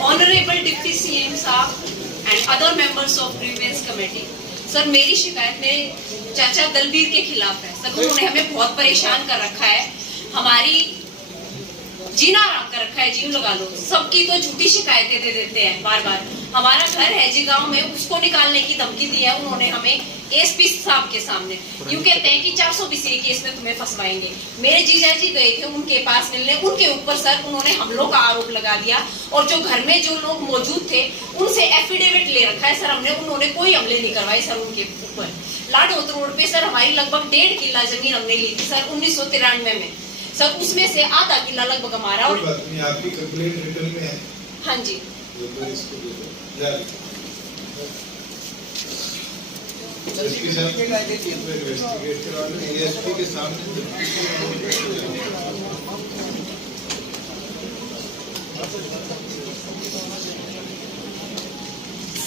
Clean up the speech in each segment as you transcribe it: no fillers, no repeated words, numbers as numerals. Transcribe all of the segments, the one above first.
Honorable Deputy CM साहब and other members of grievance committee, sir मेरी शिकायत मेरे चाचा दलबीर के खिलाफ है। सर उन्होंने हमें बहुत परेशान कर रखा है, हमारी जीना आराम कर रखा है, जीव लगा लो। सबकी तो झूठी शिकायतें दे देते हैं बार बार। हमारा घर है जी गांव में, उसको निकालने की धमकी दी है उन्होंने हमें एसपी साहब के सामने। यूं कहते हैं कि 420 केस में तुम्हें फंसवाएंगे। मेरे जीजा जी गए थे उनके पास मिलने, उनके ऊपर सर उन्होंने हमलों का आरोप लगा दिया और जो घर में जो लोग मौजूद थे उनसे एफिडेविट ले रखा है सर हमने। उन्होंने कोई हमले नहीं करवाए सर उनके ऊपर। लाडोत रोड पे सर हमारी लगभग 1.5 किला जमीन हमने ली थी सर 1993 में सर, उसमें से आधा किला लगभग हमारा। और आपकी कंप्लेंट रिटर्न में है? हाँ जी। के सामने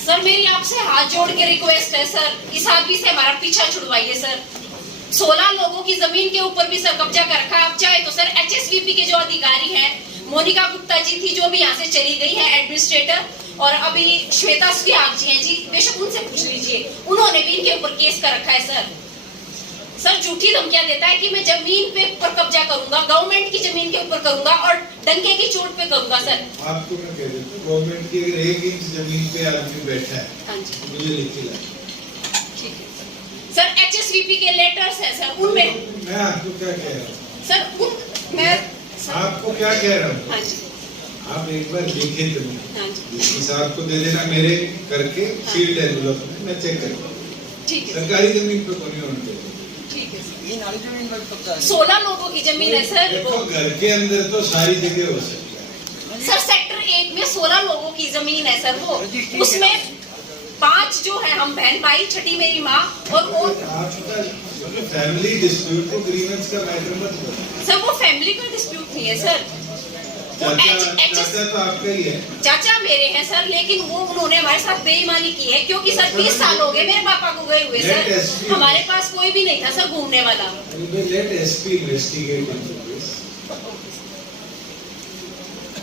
सर मेरी आपसे हाथ जोड़ के रिक्वेस्ट है सर, इस आदमी से हमारा पीछा छुड़वाइए सर। 16 लोगों की जमीन के ऊपर भी सर कब्जा कर रखा है। आप चाहे तो सर HSVP के जो अधिकारी हैं, मोनिका गुप्ता जी थी जो भी यहाँ से चली गई है एडमिनिस्ट्रेटर, और अभी श्वेता सुयाग जी हैं जी, बेशक उनसे पूछ लीजिए, उन्होंने भी इनके ऊपर केस कर रखा है सर। सर झूठी धमकियां देता है कि मैं जमीन पे ऊपर कब्जा करूंगा, गवर्नमेंट की जमीन के ऊपर करूंगा और डंके की चोट पे करूंगा सर। आपको मैं कह देता हूँ, गवर्नमेंट की अगर 1 इंच जमीन पे आदमी बैठा है, हाँ जी, मुझे लिख के लाए। ठीक है सर। HSVP के लेटर्स है सर, उनमें मैं आपको क्या कह रहा हूँ सर, मैं आपको क्या कह रहा हूँ, हाँ जी, आप एक बार लिखे जमीन, हाँ जी, हिसाब को दे देना मेरे करके, सील्ड एनवेलप में मैं चेक करूँगा। ठीक है सरकारी जमीन पे कौन होने देगा? ठीक है सर। ये नाली जमीन पर कब्जा है। 16 लोगों की जमीन है सर। देखो घर के अंदर तो सारी जगह हो सकती है सर सेक्टर 1 में 16 लोगों की जमीन है सर, वो उसमें 5 जो है हम बहन भाई, छठी मेरी माँ और वो। आपका फैमिली डिस्प्यूट को ग्रीवेंस का मैटर मत करो सर, वो फैमिली का डिस्प्यूट नहीं है सर, वो चाचा तो आपका ही है। चाचा मेरे हैं सर, लेकिन वो उन्होंने हमारे साथ बेईमानी की है क्योंकि सर 20 साल हो गए मेरे पापा को गए हुए सर, हमारे पास कोई भी नहीं था सर घूमने वाला। Let SP investigate into this.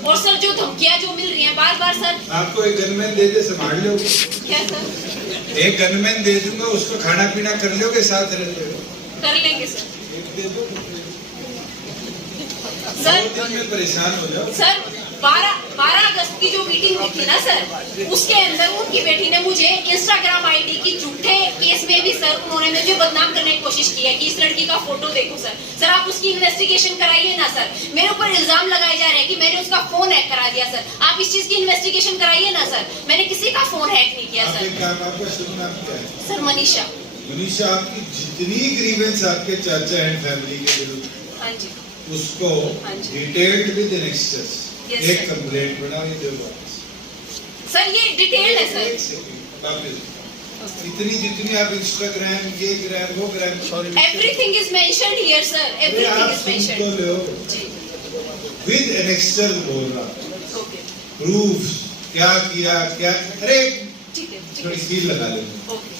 और सर जो धमकियां जो मिल रही हैं बार बार सर। आपको एक गनमैन दे दे, संभाल लो। क्या सर? एक गनमैन दे दूंगा, उसको खाना पीना कर लोगे, साथ रह लो। कर लेंगे सर। एक दे दो सर, 2 दिन में परेशान हो जाओ सर 12 अगस्त की जो मीटिंग हुई थी ना सर, उसके अंदर उनकी बेटी ने मुझे इंस्टाग्राम आईडी की झूठे केस में भी सर उन्होंने मुझे बदनाम करने की कोशिश की है कि इस लड़की का फोटो देखो सर। सर आप उसकी इन्वेस्टिगेशन कराइए ना सर, मेरे ऊपर इल्जाम लगाए जा रहे हैं कि मैंने उसका फोन हैक करा दिया सर। आप इस चीज की इन्वेस्टिगेशन कराइए ना सर, मैंने किसी का फोन हैक नहीं किया सर। आपका शुभ नाम क्या है? सर मनीषा। मनीषा, आपकी जितनी ग्रीवेंस आपके चाचा एंड फैमिली के विरुद्ध, हाँ जी, उसको हाँ जी, डिटेल्ड विद एनेक्सर्स Yes, एक sir. कंप्लेंट बनाओ दे वापस। सर ये डिटेल्ड है सर। इतनी जितनी आप इंस्टाग्राम, ये ग्राम, वो gram, everything is mentioned here sir, everything is mentioned जी। विद एनेक्सर बोल रहा, ओके, प्रूफ क्या किया क्या, अरे ठीक है, थोड़ी सील लगा लेना। ओके,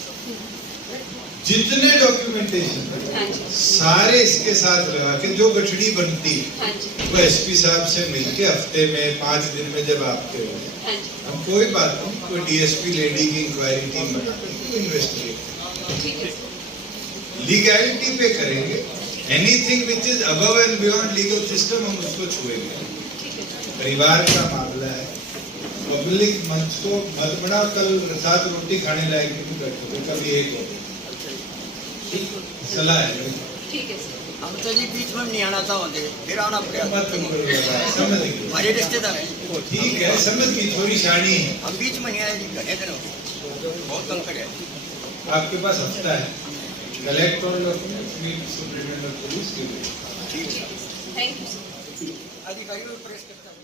जितने डॉक्यूमेंटेशन हाँ जी, सारे इसके साथ लगा के जो गठड़ी बनती हाँ जी, वो एसपी साहब से मिलके हफ्ते में 5 दिन में जब आपके हो, हाँ जी, हम कोई बात नहीं, कोई डीएसपी लेडी की इंक्वायरी टीम बनाते हैं, इन्वेस्टिगेट ठीक है, लीगैलिटी पे करेंगे। Anything which is above and beyond legal system हम उसको छुएंगे। ठीक है, परिवार का मामला है, पब्लिक मंच को मत बनाओ, कल साथ रोटी खाने लायक नहीं बैठोगे, कभी एक हो सलाह है। ठीक है सर। हम तो जी बीच में नहीं आना चाहते, फिर आना पड़ेगा। मत करो, समझ गए? हमारे रिश्तेदार हैं, ठीक है, समझ की थोड़ी शानी है। हम बीच में नहीं आए जी, घने दिन हो गए, बहुत कंकड़ है। आपके पास हफ्ता है, collect all documents, meet superintendent of police के लिए। ठीक है, थैंक यू सर। अधिकारियों को प्रेस करता हूँ।